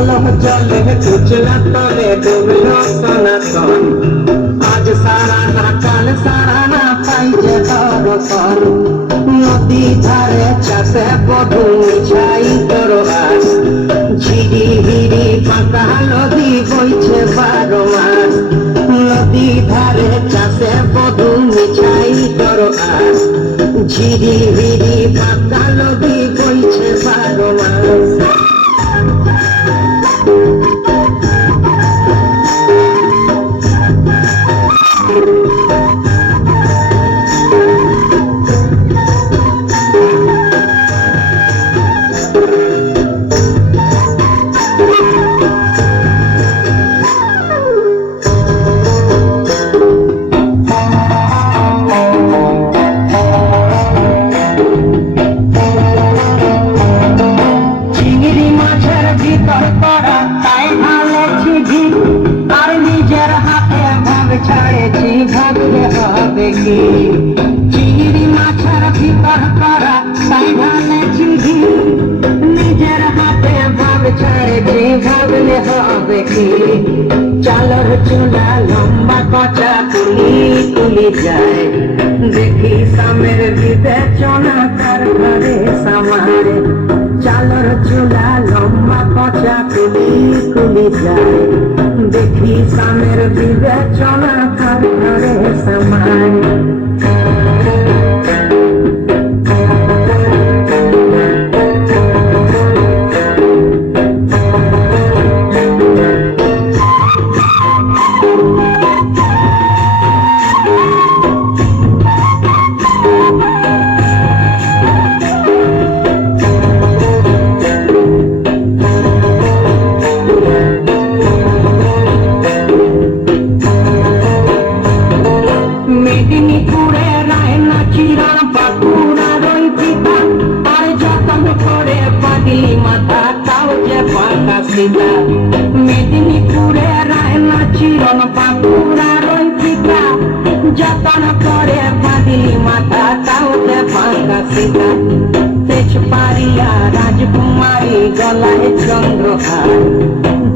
কালো জলে কুচলা তলে ডুবলো সনাতন আজ সারা না কাল, সারা না পাইছে ধরপন কালো জলে কুচলা তলে ডুবলো সনাতন আজ সারা না কাল সারা না পাইছে ধরপন নদী ধারে চাষে বধু ছাই তোর আস ঝিরি হিরি ফাঁকা নদী বইছে বারো মাস। নদী ধারে চাষে বধু মিছাই করো আস ঝিরি হিরি ফাঁকা নদী কি চিংড়ি মাছের ভিতর করা ঢালেছি ঘি নিজের হাতে ভাগ ছাড়েছি ভাবলে হবে কি? চালর চুলা লম্বা কচা তুলি তুলি যায়। দেখি সামের বিবেচনা তার ঘরে সামারে। চালর চুলা লম্বা কচা কুলি কুলি যায়। দেখি সামের বিবেচনা তার ঘরে পাকা সীতা মেদিনীপুরে রায়না চিরন রই পিতা যতন করে মাথা তাও যে পাকা সীতা তেজ পারিয়া রাজকুমারী গলায় চন্দ্রহার।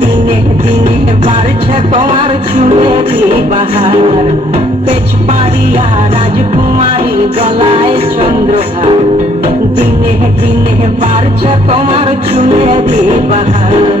দিনে দিনে বাড়ছে তোমার চুলেরি বাহার। পেছ পারিয়া রাজকুমারী গলায় চন্দ্রহার। দিনে দিনে বাড়ছে তোমার চুলেরি বাহার।